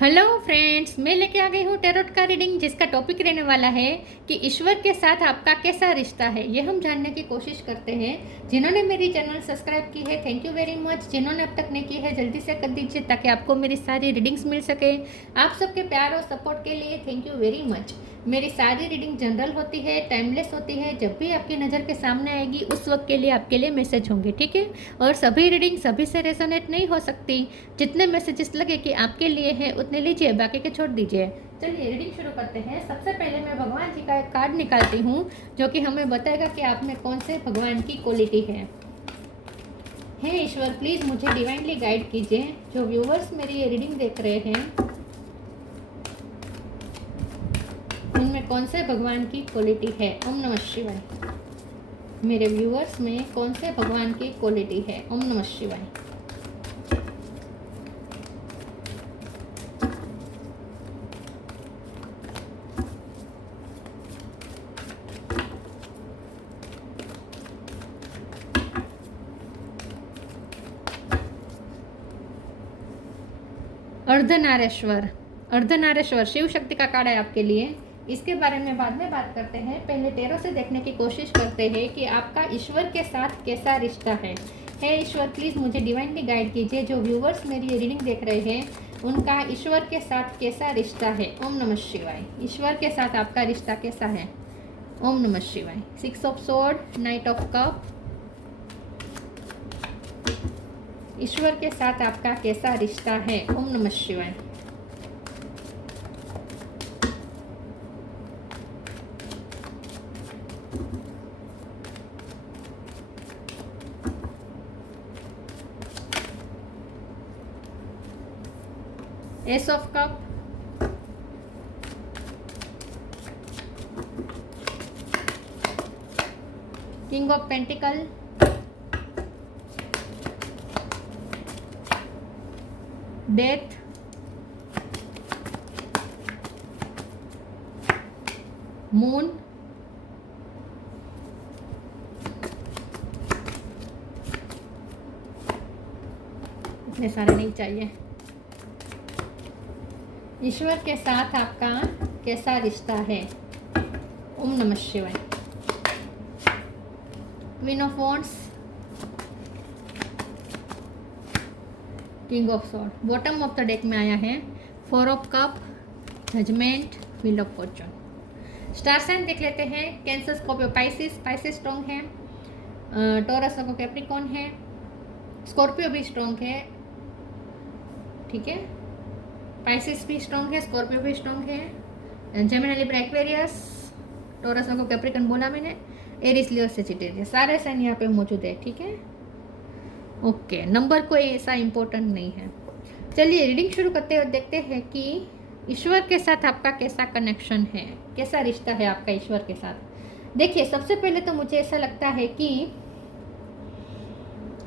Hello friends, मैं लेके आ गई हूँ टैरोट का रीडिंग जिसका टॉपिक रहने वाला है कि ईश्वर के साथ आपका कैसा रिश्ता है। ये हम जानने की कोशिश करते हैं। जिन्होंने मेरी चैनल सब्सक्राइब की है, थैंक यू वेरी मच। जिन्होंने अब तक नहीं की है, जल्दी से कर दीजिए ताकि आपको मेरी सारी रीडिंग्स मिल सके। आप सबके प्यार और सपोर्ट के लिए थैंक यू वेरी मच। मेरी सारी रीडिंग जनरल होती है, टाइमलेस होती है। जब भी आपकी नज़र के सामने आएगी उस वक्त के लिए आपके लिए मैसेज होंगे, ठीक है। और सभी रीडिंग सभी से रेजोनेट नहीं हो सकती। जितने मैसेजेस लगे कि आपके लिए है उतने लीजिए, बाकी के छोड़ दीजिए। चलिए रीडिंग शुरू करते हैं। सबसे पहले मैं भगवान जी का एक कार्ड निकालती हूँ जो कि हमें बताएगा कि आप में कौन से भगवान की क्वालिटी है। हे ईश्वर, प्लीज़ मुझे डिवाइनली गाइड कीजिए। जो व्यूवर्स मेरी ये रीडिंग देख रहे हैं उनमें कौन से भगवान की क्वालिटी है। ओम नमः शिवाय। मेरे व्यूवर्स में कौन से भगवान की क्वालिटी है। ओम नमः शिवाय। अर्धनारेश्वर। अर्धनारेश्वर शिव शक्ति का कार्ड है आपके लिए। इसके बारे में बाद में बात करते हैं। पहले टैरो से देखने की कोशिश करते हैं कि आपका ईश्वर के साथ कैसा रिश्ता है। हे ईश्वर, प्लीज़ मुझे डिवाइनली गाइड कीजिए। जो व्यूवर्स मेरी ये रीडिंग देख रहे हैं उनका ईश्वर के साथ कैसा रिश्ता है। ओम नमः शिवाय। ईश्वर के साथ आपका रिश्ता कैसा है। ओम नमः शिवाय। 6 of sword, knight of cup. ईश्वर के साथ आपका कैसा रिश्ता है। ओम नमः शिवाय। Ace of cup, king of pentacle, death, moon, इतने सारे नहीं चाहिए। ईश्वर के साथ आपका कैसा रिश्ता है। ओम नमः शिवाय। Queen of wands, king of sword. Bottom of the deck में आया है 4 of cup, judgement, wheel of fortune. Star sign देख लेते हैं। Cancer, Scorpio, Pisces. Pisces strong है। टॉरस को कैप्रिकॉन है। स्कॉर्पियो भी स्ट्रॉन्ग है, ठीक है। पाइसिस भी स्ट्रॉन्ग है, स्कॉर्पियो भी स्ट्रॉन्ग है। जेमिनी, लिब्रा, एक्वेरियस, टॉरस को कैप्रिकॉन बोला मैंने, एरिस, लियो, सजिटेरियस। सारे साइन यहाँ पे मौजूद है, ठीक है। ओके, नंबर कोई ऐसा इम्पोर्टेंट नहीं है। चलिए रीडिंग शुरू करते हैं और देखते हैं कि ईश्वर के साथ आपका कैसा कनेक्शन है, कैसा रिश्ता है आपका ईश्वर के साथ। देखिए, सबसे पहले तो मुझे ऐसा लगता है कि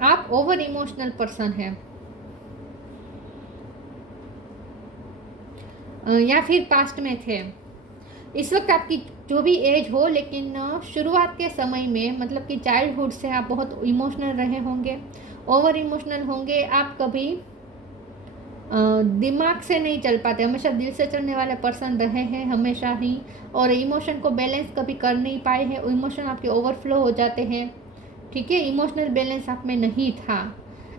आप ओवर इमोशनल पर्सन हैं, या फिर पास्ट में थे। इस वक्त आपकी जो भी एज हो, लेकिन शुरुआत के समय में, मतलब कि चाइल्डहुड से आप बहुत इमोशनल रहे होंगे, ओवर इमोशनल होंगे। आप कभी दिमाग से नहीं चल पाते, हमेशा दिल से चलने वाले पर्सन रहे हैं हमेशा ही। और इमोशन को बैलेंस कभी कर नहीं पाए हैं, इमोशन आपके ओवरफ्लो हो जाते हैं, ठीक है। इमोशनल बैलेंस आप में नहीं था,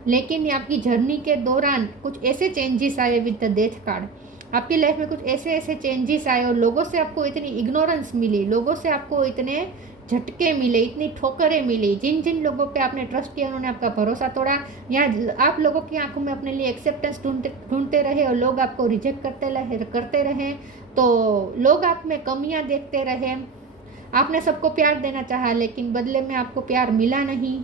लेकिन आपकी जर्नी के दौरान कुछ ऐसे चेंजेस आए विद द डेथ कार्ड। आपकी लाइफ में कुछ ऐसे ऐसे चेंजेस आए और लोगों से आपको इतनी इग्नोरेंस मिली, लोगों से आपको इतने झटके मिले, इतनी ठोकरें मिली। जिन जिन लोगों पे आपने ट्रस्ट किया उन्होंने आपका भरोसा तोड़ा, या आप लोगों की आंखों में अपने लिए एक्सेप्टेंस ढूंढते रहे और लोग आपको रिजेक्ट करते रहे। तो लोग आप में कमियां देखते रहे। आपने सबको प्यार देना चाहा लेकिन बदले में आपको प्यार मिला नहीं,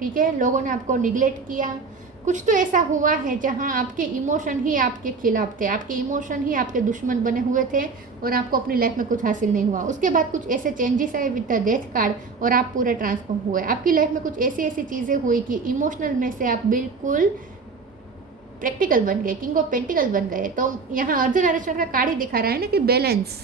ठीक है। लोगों ने आपको निगलेक्ट किया। कुछ तो ऐसा हुआ है जहां आपके इमोशन ही आपके खिलाफ थे, आपके इमोशन ही आपके दुश्मन बने हुए थे और आपको अपनी लाइफ में कुछ हासिल नहीं हुआ। उसके बाद कुछ ऐसे चेंजेस आए विद द डेथ कार्ड और आप पूरे ट्रांसफॉर्म हुए। आपकी लाइफ में कुछ ऐसी ऐसी चीज़ें हुई कि इमोशनल में से आप बिल्कुल प्रैक्टिकल बन गए, किंग ऑफ पेंटिकल बन गए। तो यहाँ अर्जुन का कार्ड ही दिखा रहा है ना कि balance,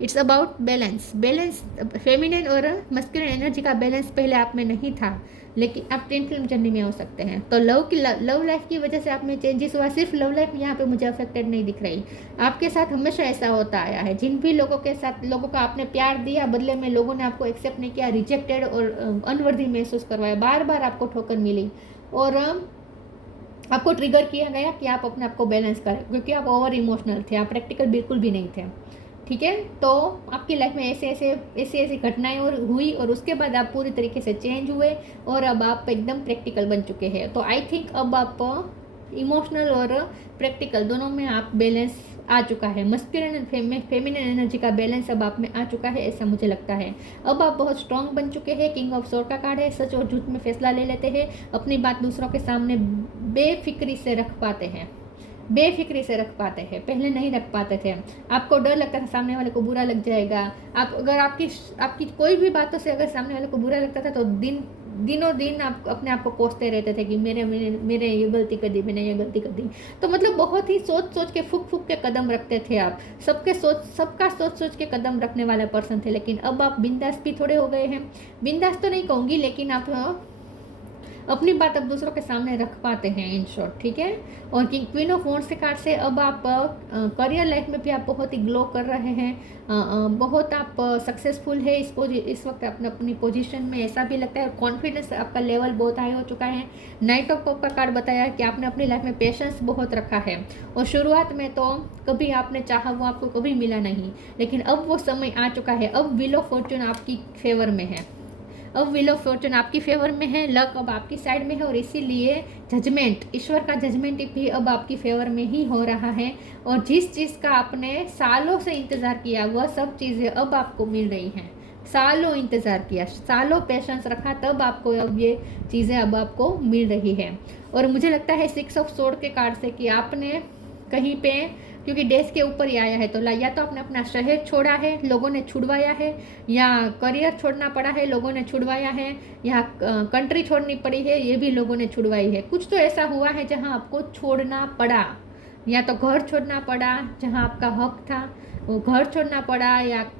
it's about balance. Balance feminine और मस्कुलिन एनर्जी का बैलेंस पहले आप में नहीं था, लेकिन आप ट्विन फ्लेम जर्नी में हो सकते हैं। तो लव लाइफ की वजह से आप में चेंजेस हुआ। सिर्फ लव लाइफ यहाँ पे मुझे अफेक्टेड नहीं दिख रही, आपके साथ हमेशा ऐसा होता आया है। जिन भी लोगों के साथ लोगों का आपने प्यार दिया, बदले में लोगों ने आपको एक्सेप्ट नहीं किया, रिजेक्टेड और अनवर्दी महसूस करवाया, बार बार आपको ठोकर मिली और आपको ट्रिगर किया गया कि आप अपने आप को बैलेंस करें, क्योंकि आप ओवर इमोशनल थे, आप प्रैक्टिकल बिल्कुल भी नहीं थे। ठीक है, तो आपकी लाइफ में ऐसी घटनाएं और हुई और उसके बाद आप पूरी तरीके से चेंज हुए और अब आप एकदम प्रैक्टिकल बन चुके हैं। तो आई थिंक अब आप इमोशनल और प्रैक्टिकल दोनों में आप बैलेंस आ चुका है। मस्कुलिन एंड फेमिनिन एनर्जी का बैलेंस अब आप में आ चुका है, ऐसा मुझे लगता है। अब आप बहुत स्ट्रांग बन चुके हैं। किंग ऑफ सोर्ड का कार्ड है, सच और झूठ में फैसला ले लेते हैं, अपनी बात दूसरों के सामने बेफिक्री से रख पाते हैं, बेफिक्री से रख पाते हैं, पहले नहीं रख पाते थे। आपको डर लगता था सामने वाले को बुरा लग जाएगा। आप अगर आपकी कोई भी बातों से अगर सामने वाले को बुरा लगता था तो दिनों दिन आप अपने आप को कोसते रहते थे कि मेरे ये गलती कर दी, मैंने ये गलती कर दी। तो मतलब बहुत ही सोच के फूक के कदम रखते थे आप, सबका सोच के कदम रखने वाले पर्सन थे। लेकिन अब आप बिंदास भी थोड़े हो गए हैं। बिंदास तो नहीं कहूँगी, लेकिन आप अपनी बात अब दूसरों के सामने रख पाते हैं, इन शॉर्ट। ठीक है, और क्वीन ऑफ वॉन्ड्स के कार्ड से अब आप करियर लाइफ में भी आप बहुत ही ग्लो कर रहे हैं, बहुत आप सक्सेसफुल है इस वक्त अपनी पोजीशन में, ऐसा भी लगता है। कॉन्फिडेंस आपका लेवल बहुत हाई हो चुका है। नाइट ऑफ कप का कार्ड बताया कि आपने अपनी लाइफ में पेशेंस बहुत रखा है, और शुरुआत में तो कभी आपने चाहा वो आपको कभी मिला नहीं, लेकिन अब वो समय आ चुका है। अब व्हील ऑफ फॉर्चून आपकी फेवर में है, अब व्हील ऑफ फॉर्चून आपकी फेवर में है, लक अब आपकी साइड में है, और इसीलिए जजमेंट, ईश्वर का जजमेंट भी अब आपकी फेवर में ही हो रहा है। और जिस चीज़ का आपने सालों से इंतज़ार किया वह सब चीज़ें अब आपको मिल रही हैं। सालों इंतज़ार किया, सालों पेशेंस रखा, तब आपको अब ये चीज़ें अब आपको मिल रही है। और मुझे लगता है 6 ऑफ सोर्ड के कार्ड से कि आपने कहीं पे, क्योंकि डेस्क के ऊपर ही आया है, तो या तो आपने अपना शहर छोड़ा है, लोगों ने छुड़वाया है, या करियर छोड़ना पड़ा है, लोगों ने छुड़वाया है, या कंट्री छोड़नी पड़ी है, ये भी लोगों ने छुड़वाई है। कुछ तो ऐसा हुआ है जहां आपको छोड़ना पड़ा, या तो घर छोड़ना पड़ा जहां आपका हक था, वो घर छोड़ना पड़ा, या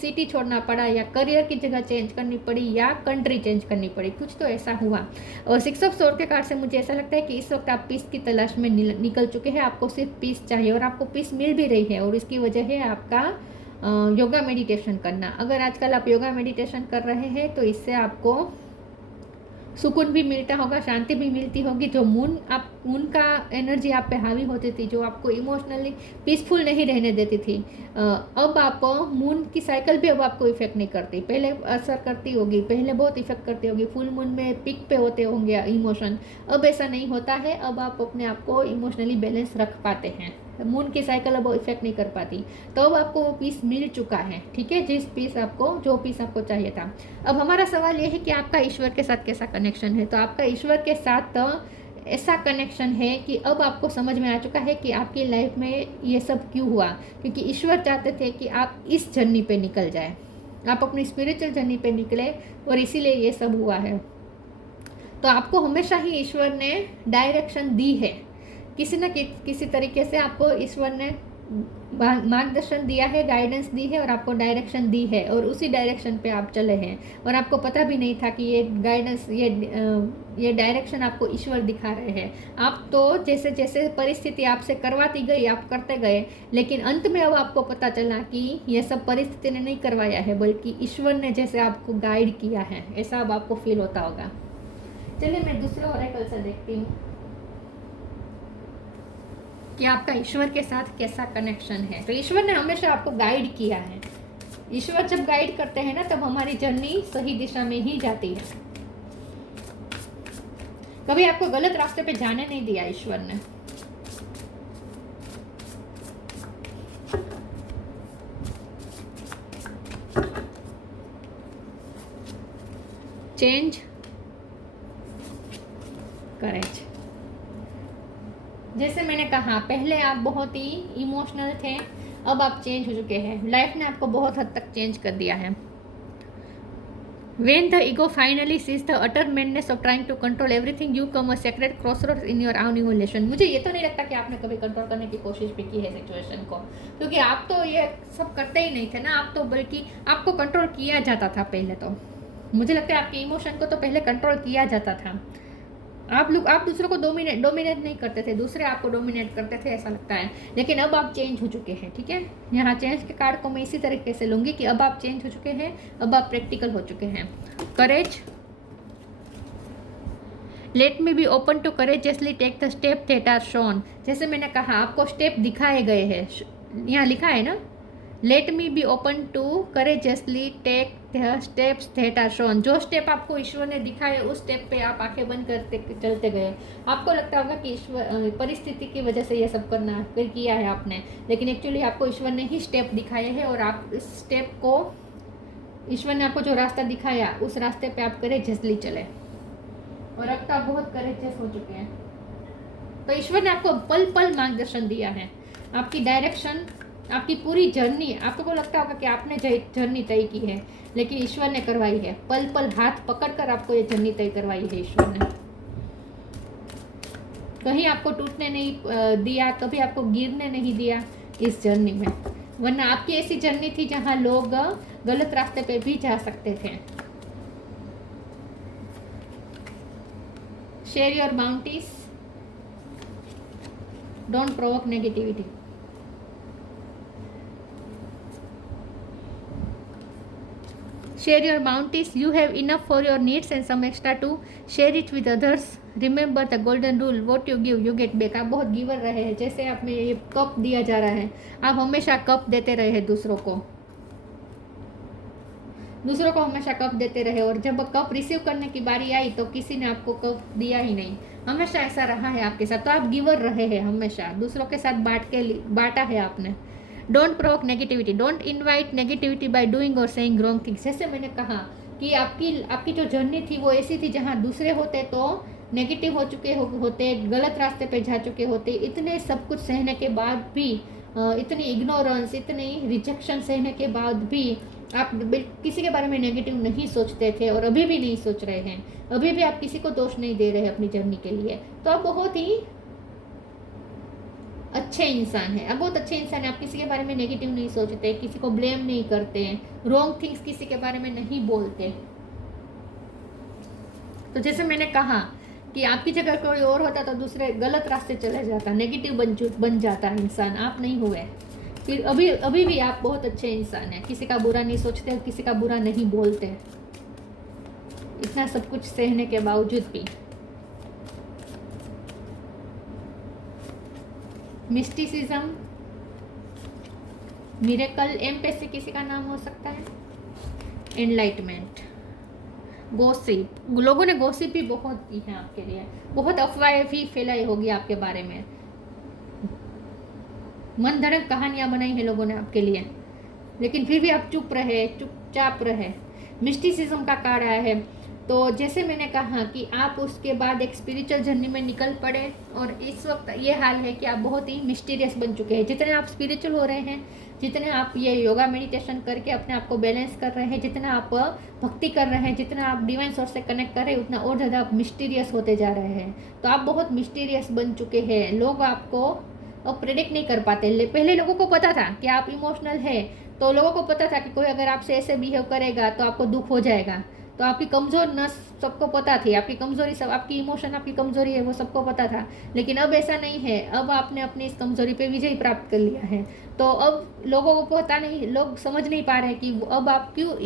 सिटी छोड़ना पड़ा, या करियर की जगह चेंज करनी पड़ी, या कंट्री चेंज करनी पड़ी, कुछ तो ऐसा हुआ। और 6 ऑफ सोर्ड के कार्ड से मुझे ऐसा लगता है कि इस वक्त आप पीस की तलाश में निकल चुके हैं। आपको सिर्फ पीस चाहिए, और आपको पीस मिल भी रही है, और इसकी वजह है आपका योगा मेडिटेशन करना। अगर आजकल आप योगा मेडिटेशन कर रहे हैं तो इससे आपको सुकून भी मिलता होगा, शांति भी मिलती होगी। जो मून का एनर्जी आप पे हावी होती थी, जो आपको इमोशनली पीसफुल नहीं रहने देती थी, अब आप मून की साइकिल भी अब आपको इफेक्ट नहीं करती, पहले असर करती होगी, पहले बहुत इफेक्ट करती होगी। फुल मून में पिक पे होते होंगे इमोशन, अब ऐसा नहीं होता है। अब आप अपने आप को इमोशनली बैलेंस रख पाते हैं, मून की साइकिल अब इफेक्ट नहीं कर पाती, तो अब आपको वो पीस मिल चुका है। ठीक है, जो पीस आपको चाहिए था। अब हमारा सवाल ये है कि आपका ईश्वर के साथ कैसा कनेक्शन है। तो आपका ईश्वर के साथ ऐसा कनेक्शन है कि अब आपको समझ में आ चुका है कि आपकी लाइफ में ये सब क्यों हुआ, क्योंकि ईश्वर चाहते थे कि आप इस जर्नी पे निकल जाए, आप अपनी स्पिरिचुअल जर्नी पे निकले, और इसीलिए ये सब हुआ है। तो आपको हमेशा ही ईश्वर ने डायरेक्शन दी है, किसी न किसी तरीके से आपको ईश्वर ने मार्गदर्शन दिया है, गाइडेंस दी है, और आपको डायरेक्शन दी है, और उसी डायरेक्शन पे आप चले हैं। और आपको पता भी नहीं था कि ये गाइडेंस, ये डायरेक्शन आपको ईश्वर दिखा रहे हैं। आप तो जैसे जैसे परिस्थिति आपसे करवाती गई आप करते गए, लेकिन अंत में अब आपको पता चला कि ये सब परिस्थिति ने नहीं करवाया है, बल्कि ईश्वर ने जैसे आपको गाइड किया है, ऐसा अब आपको फील होता होगा। चलिए मैं दूसरे ऑरेकल से देखती हूँ कि आपका ईश्वर के साथ कैसा कनेक्शन है। तो ईश्वर ने हमेशा आपको गाइड किया है। ईश्वर जब गाइड करते हैं ना, तब हमारी जर्नी सही दिशा में ही जाती है। कभी आपको गलत रास्ते पे जाने नहीं दिया ईश्वर ने। चेंज, करेज। जैसे मैंने कहा, पहले आप बहुत ही इमोशनल थे, अब आप चेंज हो चुके हैं। लाइफ ने आपको बहुत हद तक चेंज कर दिया है। When the ego finally sees the utter madness of trying to control everything, you come a sacred crossroads in your own evolution. मुझे ये तो नहीं लगता कि आपने कभी कंट्रोल करने की कोशिश भी की है सिचुएशन को, क्योंकि आप तो ये सब करते ही नहीं थे ना, आप तो बल्कि आपको कंट्रोल किया जाता था पहले। तो मुझे लगता है आपके इमोशन को तो पहले कंट्रोल किया जाता था। आप दूसरों को डोमिनेट नहीं करते थे, दूसरे आपको डोमिनेट करते थे, ऐसा लगता है। लेकिन अब आप चेंज हो चुके हैं, ठीक है। यहाँ चेंज के कार्ड को मैं इसी तरीके से लूँगी कि अब आप चेंज हो चुके हैं, अब आप प्रैक्टिकल हो चुके हैं। Courage, let me be open to courageously take the step that are shown. जैसे मैंने कहा आपको स्टेप दिखाए गए हैं, यहाँ लिखा है ना, let me be open to courageously take the steps that are shown. जो स्टेप आपको ईश्वर ने दिखाए उस स्टेप पे आप आंखें बंद करते चलते गए। आपको लगता होगा कि ईश्वर परिस्थिति की वजह से ये सब करना फिर किया है आपने, लेकिन एक्चुअली आपको ईश्वर ने ही स्टेप दिखाए हैं, और आप इस स्टेप को, ईश्वर ने आपको जो रास्ता दिखाया उस रास्ते पे आप करेजियसली चले, और अब तो आप बहुत करेजियस हो चुके हैं। तो ईश्वर ने आपको पल पल मार्गदर्शन दिया है, आपकी डायरेक्शन, आपकी पूरी जर्नी। आपको को लगता होगा कि आपने जर्नी तय की है, लेकिन ईश्वर ने करवाई है। पल पल हाथ पकड़कर आपको ये जर्नी तय करवाई है ईश्वर ने। कहीं आपको टूटने नहीं दिया, कभी आपको गिरने नहीं दिया इस जर्नी में, वरना आपकी ऐसी जर्नी थी जहां लोग गलत रास्ते पे भी जा सकते थे। Share your bounties, don't provoke negativity. Share your bounties. You have enough for your needs and some extra to share it with others. Remember the golden rule, what you give you get back. आप बहुत giver रहे हैं, जैसे आप में ये cup दिया जा रहा है, आप हमेशा कप देते रहे हैं दूसरों को हमेशा कप देते रहे, और जब कप रिसीव करने की बारी आई तो किसी ने आपको कप दिया ही नहीं। हमेशा ऐसा रहा है आपके साथ, तो आप गिवर रहे हैं, हमेशा दूसरों के साथ बांटा है आपने। Don't provoke negativity, don't invite negativity by doing और सेइंग रॉन्ग थिंग्स। जैसे मैंने कहा कि आपकी जो जर्नी थी वो ऐसी थी जहाँ दूसरे होते तो नेगेटिव हो चुके होते, गलत रास्ते पे जा चुके होते। इतने सब कुछ सहने के बाद भी, इतनी इग्नोरेंस, इतनी रिजेक्शन सहने के बाद भी आप किसी के बारे में नेगेटिव नहीं सोचते थे, और अभी भी नहीं सोच रहे हैं। अभी भी आप किसी को दोष नहीं दे रहे अपनी जर्नी के लिए। तो आप बहुत ही अच्छे इंसान हैं, अब बहुत अच्छे इंसान हैं। आप किसी के बारे में नेगेटिव नहीं सोचते, किसी को ब्लेम नहीं करते, रॉन्ग थिंग्स किसी के बारे में नहीं बोलते। तो जैसे मैंने कहा कि आपकी जगह कोई और होता तो दूसरे गलत रास्ते चले जाता, नेगेटिव बन जाता इंसान। आप नहीं हुए, फिर अभी भी आप बहुत अच्छे इंसान हैं, किसी का बुरा नहीं सोचते, किसी का बुरा नहीं बोलते, इतना सब कुछ सहने के बावजूद भी। मिस्टिसिज्म, मिरेकल, एम पे से किसी का नाम हो सकता है, एनलाइटमेंट, गॉसिप। लोगों ने गॉसिप भी बहुत की है आपके लिए, बहुत अफवाहें भी फैलाई होगी आपके बारे में, मन धड़क कहानियां बनाई है लोगों ने आपके लिए, लेकिन फिर भी आप चुपचाप रहे। मिस्टिसिज्म का कार्ड आया है। तो जैसे मैंने कहा कि आप उसके बाद एक स्पिरिचुअल जर्नी में निकल पड़े, और इस वक्त ये हाल है कि आप बहुत ही मिस्टीरियस बन चुके हैं। जितने आप स्पिरिचुअल हो रहे हैं, जितने आप ये योगा मेडिटेशन करके अपने आप को बैलेंस कर रहे हैं, जितना आप भक्ति कर रहे हैं, जितना आप डिवाइन सोर्स से कनेक्ट कर रहे हैं, उतना और ज़्यादा आप मिस्टीरियस होते जा रहे हैं। तो आप बहुत मिस्टीरियस बन चुके हैं। लोग आपको अब प्रेडिक्ट नहीं कर पाते। पहले लोगों को पता था कि आप इमोशनल है, तो लोगों को पता था कि कोई अगर आपसे ऐसे बिहेव करेगा तो आपको दुख हो जाएगा। तो आपकी कमज़ोर नस सबको पता थी, आपकी कमज़ोरी सब, आपकी इमोशन आपकी कमज़ोरी है वो सबको पता था। लेकिन अब ऐसा नहीं है, अब आपने अपनी इस कमज़ोरी पे विजय प्राप्त कर लिया है। तो अब लोगों को पता नहीं, लोग समझ नहीं पा रहे कि अब आप क्यों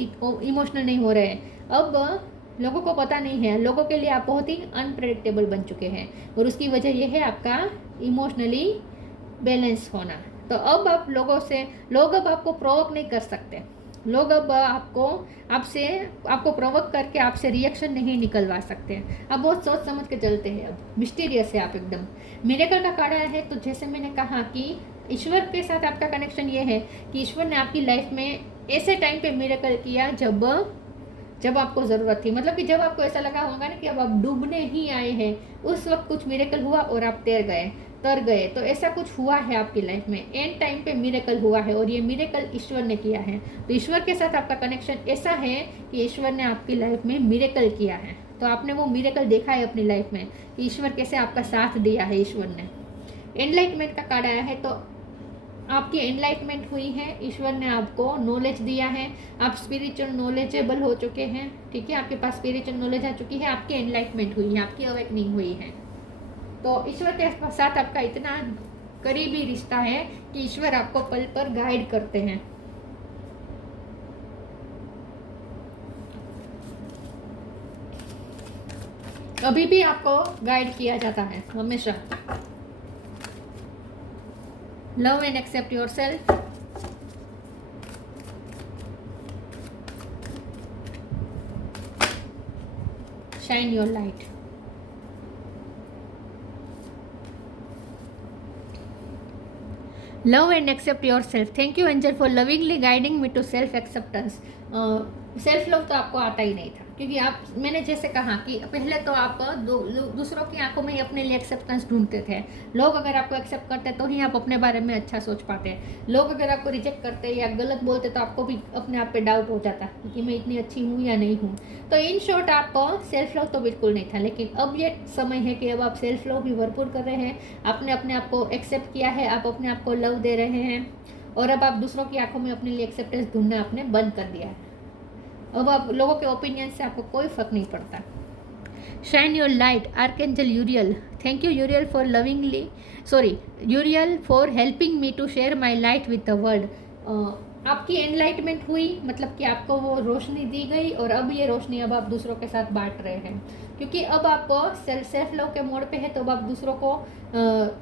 इमोशनल नहीं हो रहे हैं। अब लोगों को पता नहीं है, लोगों के लिए आप बहुत ही अनप्रेडिक्टेबल बन चुके हैं, और उसकी वजह यह है आपका इमोशनली बैलेंस होना। तो अब आप लोग अब आपको प्रोवोक नहीं कर सकते। लोग अब आपको प्रोवोक करके आपसे रिएक्शन नहीं निकलवा सकते। आप बहुत सोच समझ के चलते हैं, अब मिस्टीरियस है आप एकदम। मिरेकल का कार्ड आया है। तो जैसे मैंने कहा कि ईश्वर के साथ आपका कनेक्शन ये है कि ईश्वर ने आपकी लाइफ में ऐसे टाइम पे मिरेकल किया जब आपको ज़रूरत थी। मतलब कि जब आपको ऐसा लगा होगा ना कि अब आप डूबने ही आए हैं, उस वक्त कुछ मिरेकल हुआ और आप तैर गए। तर गए। तो ऐसा कुछ हुआ है आपकी लाइफ में, एंड टाइम पे मिरेकल हुआ है, और ये मिरेकल ईश्वर ने किया है। तो ईश्वर के साथ आपका कनेक्शन ऐसा है कि ईश्वर ने आपकी लाइफ में मिरेकल किया है। तो आपने वो मिरेकल देखा है अपनी लाइफ में, ईश्वर कैसे आपका साथ दिया है ईश्वर ने। एनलाइटमेंट का कार्ड आया है, तो आपकी एनलाइटमेंट हुई है, ईश्वर ने आपको नॉलेज दिया है, आप स्पिरिचुअल नॉलेजेबल हो चुके हैं। ठीक है, आपके पास स्पिरिचुअल नॉलेज आ चुकी है, आपकी एनलाइटमेंट हुई है, आपकी अवेकनिंग हुई है। तो ईश्वर के साथ आपका इतना करीबी रिश्ता है कि ईश्वर आपको पल पर गाइड करते हैं। अभी भी आपको गाइड किया जाता है हमेशा। Love and accept yourself. Shine your light. Love and accept your self. Thank you angel for lovingly guiding me to self acceptance. Self love तो आपको आता ही नहीं था, क्योंकि आप, मैंने जैसे कहा कि पहले तो आप दूसरों की आंखों में ही अपने लिए एक्सेप्टेंस ढूंढते थे। लोग अगर आपको एक्सेप्ट करते तो ही आप अपने बारे में अच्छा सोच पाते। लोग अगर आपको रिजेक्ट करते या गलत बोलते तो आपको भी अपने आप पे डाउट हो जाता कि मैं इतनी अच्छी हूँ या नहीं हूँ। तो इन शॉर्ट आप सेल्फ लव तो बिल्कुल नहीं था, लेकिन अब ये समय है कि अब आप सेल्फ लव भी भरपूर कर रहे हैं। आपने अपने आप को एक्सेप्ट किया है, आप अपने आप को लव दे रहे हैं, और अब आप दूसरों की आंखों में अपने लिए एक्सेप्टेंस ढूंढना आपने बंद कर दिया है। अब आप लोगों के ओपिनियन से आपको कोई फर्क नहीं पड़ता। Shine your light. Archangel Uriel. Thank you Uriel for lovingly, Uriel for helping me to share my light with the world. आपकी एनलाइटमेंट हुई, मतलब कि आपको वो रोशनी दी गई, और अब ये रोशनी अब आप दूसरों के साथ बांट रहे हैं, क्योंकि अब आप सेल्फ लव के मोड पे है। तो अब आप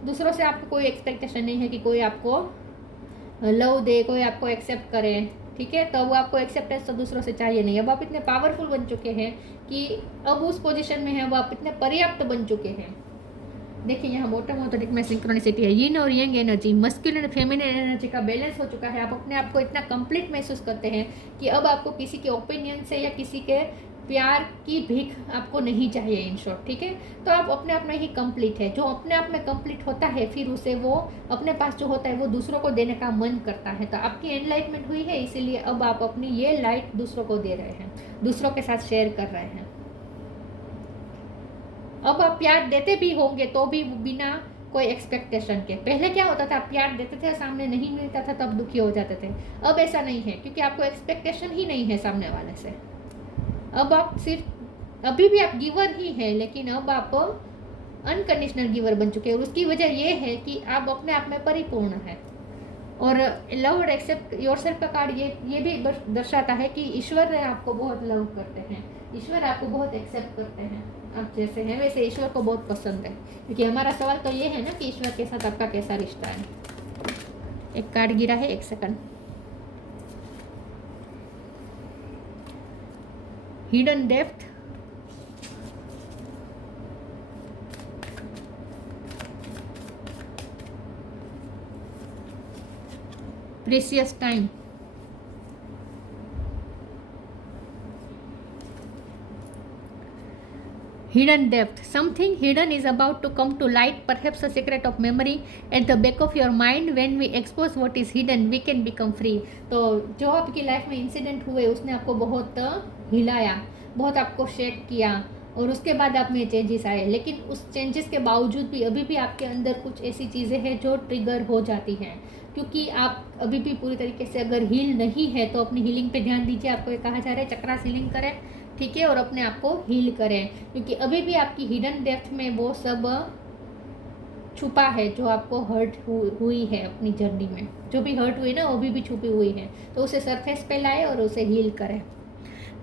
दूसरों से आपको कोई एक्सपेक्टेशन नहीं है कि कोई आपको लव दे, कोई आपको एक्सेप्ट करे। ठीक है, तो अब आपको एक्सेप्टेंस तो दूसरों से चाहिए नहीं। अब आप इतने पावरफुल बन चुके हैं कि अब उस पोजीशन में है, अब आप इतने पर्याप्त बन चुके हैं। देखिए यहाँ बॉटम ऑर्थोडिक में सिंक्रोनिसिटी है, यिन और यंग एनर्जी, मस्कुलिन और फेमिनिन एनर्जी का बैलेंस हो चुका है। आप अपने आप को इतना कंप्लीट महसूस करते हैं कि अब आपको किसी के ओपिनियन से या किसी के प्यार की भीख आपको नहीं चाहिए, इन शॉर्ट। ठीक है, तो आप अपने आप में ही कंप्लीट है। जो अपने आप में कंप्लीट होता है, फिर उसे वो अपने पास जो होता है वो दूसरों को देने का मन करता है। तो आपकी एनलाइटमेंट हुई है, इसीलिए अब आप अपनी ये लाइट दूसरों को दे रहे हैं, दूसरों के साथ शेयर कर रहे हैं। अब आप प्यार देते भी होंगे तो भी बिना कोई एक्सपेक्टेशन के। पहले क्या होता था, प्यार देते थे, सामने नहीं मिलता था तब दुखी हो जाते थे। अब ऐसा नहीं है, क्योंकि आपको एक्सपेक्टेशन ही नहीं है सामने वाले से। अब आप सिर्फ, अभी भी आप गिवर ही हैं, लेकिन अब आप अनकंडीशनल गिवर बन चुके हैं, और उसकी वजह ये है कि आप अपने आप में परिपूर्ण हैं। और लव और एक्सेप्ट योरसेल्फ का कार्ड ये भी दर्शाता है कि ईश्वर आपको बहुत लव करते हैं, ईश्वर आपको बहुत एक्सेप्ट करते हैं। आप जैसे हैं वैसे ईश्वर को बहुत पसंद है, क्योंकि हमारा सवाल तो ये है ना कि ईश्वर के साथ आपका कैसा रिश्ता है। एक कार्ड गिरा है, एक second. Hidden depth, precious time, hidden depth. Something hidden is about to come to light, perhaps a secret of memory at the back of your mind. When we expose what is hidden, we can become free. तो जो आपकी life में incident हुए उसने आपको बहुत हिलाया, बहुत आपको शेक किया, और उसके बाद आप में चेंजेस आए। लेकिन उस चेंजेस के बावजूद भी अभी भी आपके अंदर कुछ ऐसी चीज़ें हैं जो ट्रिगर हो जाती हैं, क्योंकि आप अभी भी पूरी तरीके से अगर हील नहीं है तो अपनी हीलिंग पे ध्यान दीजिए। आपको ये कहा जा रहा है चक्रास हीलिंग करें, ठीक है, और अपने आप को हील करें, क्योंकि अभी भी आपकी हिडन डेप्थ में वो सब छुपा है जो आपको हर्ट हुई है अपनी जर्नी में। जो भी हर्ट हुई ना, वो भी छुपी हुई है, तो उसे सरफेस पे लाए और उसे हील करें।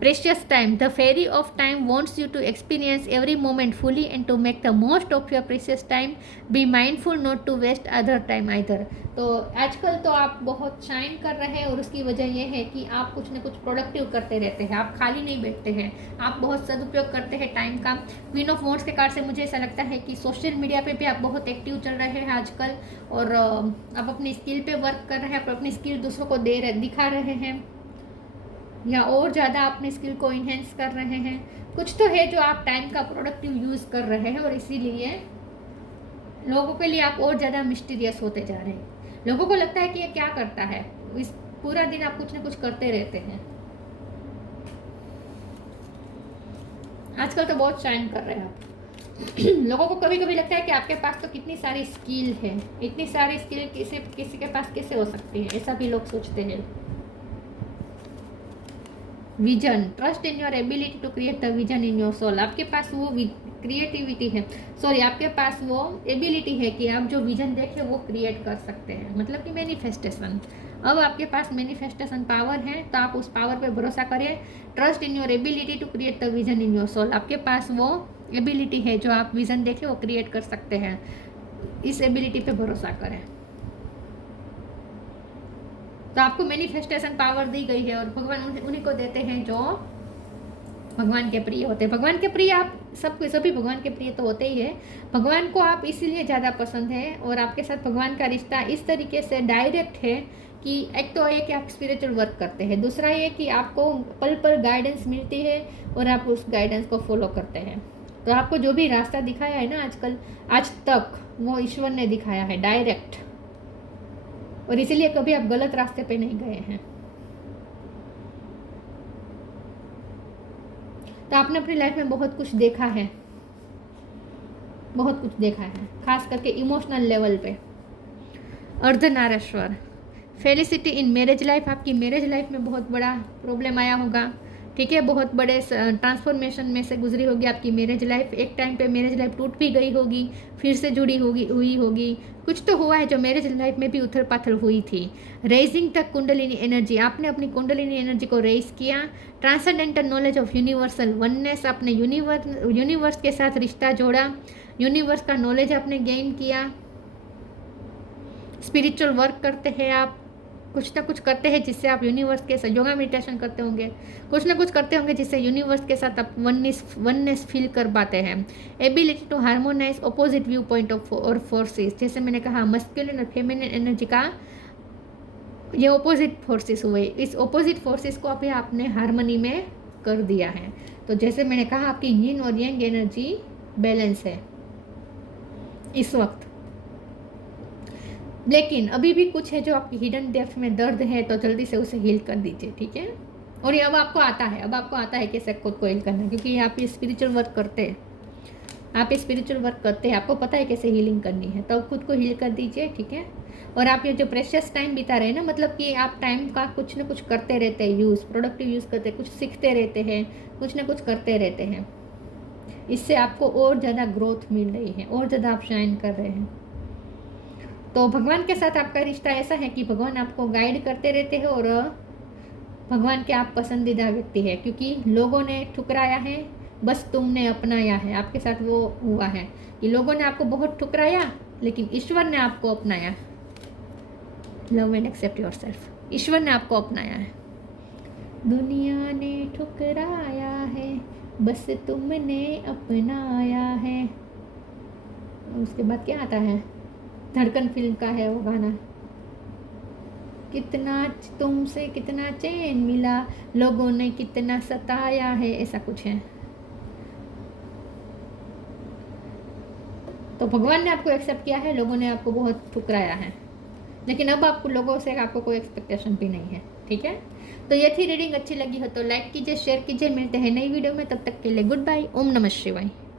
Precious time. The fairy of time wants you to experience every moment fully and to make the most of your precious time. Be mindful not to waste other time either. तो आजकल तो आप बहुत shine कर रहे हैं, और उसकी वजह यह है कि आप कुछ न कुछ प्रोडक्टिव करते रहते हैं, आप खाली नहीं बैठते हैं, आप बहुत सदुपयोग करते हैं टाइम का। क्वीन ऑफ वॉन्ड्स के कार्ड से मुझे ऐसा लगता है कि सोशल मीडिया पे भी आप बहुत एक्टिव चल रहे हैं आजकल, और आप अपनी स्किल पे वर्क कर रहे हैं, आप अपनी स्किल दूसरों को दिखा रहे हैं, या और ज़्यादा अपने स्किल को इन्हेंस कर रहे हैं। कुछ तो है जो आप टाइम का प्रोडक्टिव यूज़ कर रहे हैं, और इसीलिए लोगों के लिए आप और ज़्यादा मिस्टीरियस होते जा रहे हैं। लोगों को लगता है कि ये क्या करता है, इस पूरा दिन आप कुछ ना कुछ करते रहते हैं। आजकल तो बहुत शाइन कर रहे हैं आप। लोगों को कभी कभी लगता है कि आपके पास तो कितनी सारी स्किल है, इतनी सारी स्किल किसी के पास कैसे हो सकती है, ऐसा भी लोग सोचते हैं। Vision, trust in your ability to create the vision in your soul. आपके पास वो क्रिएटिविटी है, सॉरी आपके पास वो एबिलिटी है कि आप जो विजन देखें वो क्रिएट कर सकते हैं, मतलब कि मैनिफेस्टेशन। अब आपके पास मैनिफेस्टेशन पावर है, तो आप उस पावर पे भरोसा करें। Trust in your ability to create the vision in your soul. आपके पास वो एबिलिटी है, जो आप विजन देखें वो क्रिएट कर सकते हैं। इस एबिलिटी पे भरोसा करें, तो आपको मैनिफेस्टेशन पावर दी गई है, और भगवान उन्हीं को देते हैं जो भगवान के प्रिय होते हैं। भगवान के प्रिय आप सभी भगवान के प्रिय तो होते ही है। भगवान को आप इसीलिए ज़्यादा पसंद है, और आपके साथ भगवान का रिश्ता इस तरीके से डायरेक्ट है कि एक तो ये कि आप स्पिरिचुअल वर्क करते हैं, दूसरा ये कि आपको पल पल गाइडेंस मिलती है और आप उस गाइडेंस को फॉलो करते हैं। तो आपको जो भी रास्ता दिखाया है ना आज तक, वो ईश्वर ने दिखाया है डायरेक्ट, और इसीलिए कभी आप गलत रास्ते पे नहीं गए हैं। तो आपने अपनी लाइफ में बहुत कुछ देखा है, बहुत कुछ देखा है, खास करके इमोशनल लेवल पे। Ardhanarishvara, felicity in marriage life. आपकी मैरिज लाइफ में बहुत बड़ा प्रॉब्लम आया होगा, ठीक है, बहुत बड़े ट्रांसफॉर्मेशन में से गुजरी होगी आपकी मैरिज लाइफ। एक टाइम पे मैरिज लाइफ टूट भी गई होगी, फिर से जुड़ी हुई होगी, कुछ तो हुआ है जो मैरिज लाइफ में भी उथल पाथल हुई थी। रेजिंग तक कुंडलिनी एनर्जी, आपने अपनी कुंडलिनी एनर्जी को रेज किया। Transcendental knowledge of universal oneness, आपने यूनिवर्स के साथ रिश्ता जोड़ा, यूनिवर्स का नॉलेज आपने गेन किया। स्पिरिचुअल वर्क करते हैं आप, कुछ ना कुछ करते हैं जिससे आप यूनिवर्स के साथ, योगा मेडिटेशन करते होंगे, कुछ ना कुछ करते होंगे जिससे यूनिवर्स के साथ आप वननेस फील कर पाते हैं। Ability to harmonize opposite view point of और फोर्सेस, जैसे मैंने कहा मस्कुलिन और फेमिनिन एनर्जी का ये अपोजिट फोर्सेस हुए, इस अपोजिट फोर्सेस को अभी आपने हार्मनी में कर दिया है। तो जैसे मैंने कहा आपकी यिन और यांग एनर्जी बैलेंस है इस वक्त, लेकिन अभी भी कुछ है जो आपकी हिडन डेप्थ में दर्द है, तो जल्दी से उसे हील कर दीजिए, ठीक है। और ये अब आपको आता है कैसे खुद को हील करना, क्योंकि आप ये स्पिरिचुअल वर्क करते हैं, आपको पता है कैसे हीलिंग करनी है, तो खुद को हील कर दीजिए, ठीक है। और आप ये जो प्रेशियस टाइम बिता रहे हैं ना, मतलब कि आप टाइम का कुछ ना कुछ करते रहते हैं, प्रोडक्टिव यूज़ करते हैं, कुछ सीखते रहते हैं, कुछ ना कुछ करते रहते हैं, इससे आपको और ज़्यादा ग्रोथ मिल रही है, और ज़्यादा आप शाइन कर रहे हैं। तो भगवान के साथ आपका रिश्ता ऐसा है कि भगवान आपको गाइड करते रहते हैं, और भगवान के आप पसंदीदा व्यक्ति है, क्योंकि लोगों ने ठुकराया है, बस तुमने अपनाया है। आपके साथ वो हुआ है कि लोगों ने आपको बहुत ठुकराया, लेकिन ईश्वर ने आपको अपनाया। लव एंड एक्सेप्ट योरसेल्फ, ईश्वर ने आपको अपनाया है। दुनिया ने ठुकराया है, बस तुमने अपनाया है। उसके बाद क्या आता है, धड़कन फिल्म का है वो गाना, कितना तुमसे कितना चैन मिला, लोगों ने कितना सताया है, ऐसा कुछ है। तो भगवान ने आपको एक्सेप्ट किया है, लोगों ने आपको बहुत ठुकराया है, लेकिन अब आपको लोगों से आपको कोई एक्सपेक्टेशन भी नहीं है, ठीक है। तो ये थी रीडिंग, अच्छी लगी हो तो लाइक कीजिए, शेयर कीजिए। मिलते हैं नई वीडियो में, तब तक के लिए गुड बाय। ओम नमः शिवाय।